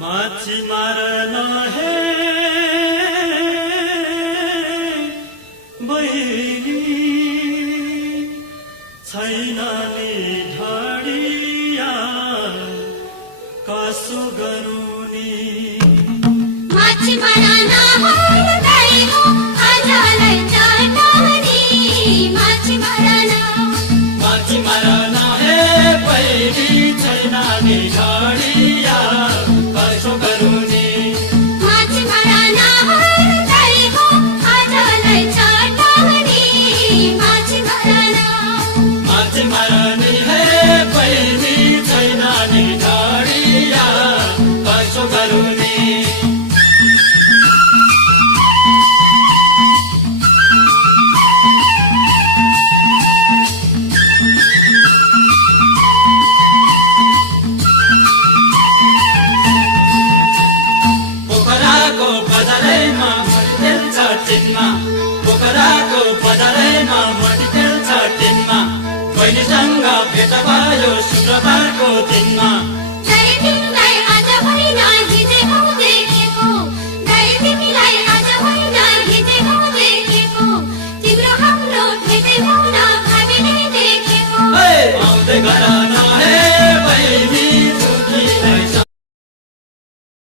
माछी मारन हे बहिनी छैन नि ढडिया कसो गरौँ नि माछी मारन हो आजलाई चटानी माछी मारन हे बहिनी छैन नि ढडिया कसो गरौँ नि माछी मारन हो आजलाई चटानी माछी मारन हे बहिनी छैन नि ढडिया कसो गरौँ नि पोखराको बजारैमा मटितेल छ टिनमा बहिनीसँग भेट भयो शुक्रबार